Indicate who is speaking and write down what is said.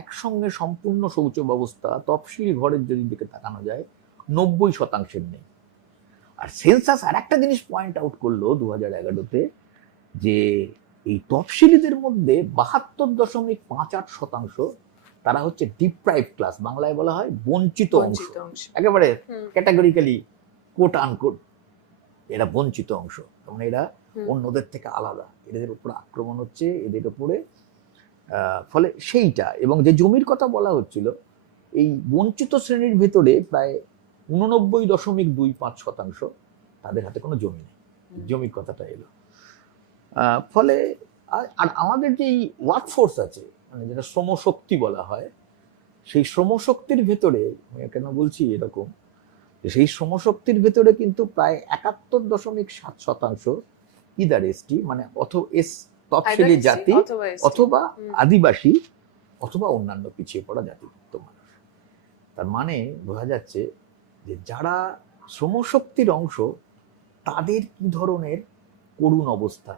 Speaker 1: একসঙ্গে সম্পূর্ণ শৌচ ব্যবস্থা তফসিলি ঘরের যদি দিকে তাকানো যায় নব্বই শতাংশের নেই। আর সেন্সাস আর একটা জিনিস পয়েন্ট আউট করল দু হাজার এগারোতে যে এই তফসিলিদের মধ্যে বাহাত্তর দশমিক পাঁচ আট শতাংশ তারা হচ্ছে ডিপ্রাইভ ক্লাস বাংলায় বলা হয় বঞ্চিত অংশ। একেবারে ক্যাটাগরিক্যালি কোট আনকোট এরা বঞ্চিত অংশ। মানে এরা অন্যদের থেকে আলাদা। এদের উপর আক্রমণ হচ্ছে এদের উপরে ফলে সেইটা এবং যে জমির কথা বলা হচ্ছিল এই বঞ্চিত শ্রেণির ভেতরে প্রায় উননব্বই দশমিক দুই পাঁচ শতাংশ তাদের হাতে কোনো জমি নেই। জমির কথাটা এলো। ফলে আর- আমাদের যে ওয়ার্কফোর্স আছে মানে যেটা শ্রমশক্তি বলা হয় সেই শ্রমশক্তির ভেতরে আমি কেন বলছি এরকম যে সেই শ্রমশক্তির ভেতরে কিন্তু প্রায় একাত্তর দশমিক সাত শতাংশ ইদার এসটি মানে অথ এস তফসিলি জাতি
Speaker 2: অথবা।
Speaker 1: আদিবাসী অথবা অন্যান্য পিছিয়ে পড়া জাতিভুক্ত মানুষ। তার মানে বোঝা যাচ্ছে যে যারা শ্রমশক্তির অংশ তাদের কি ধরনের করুণ অবস্থা?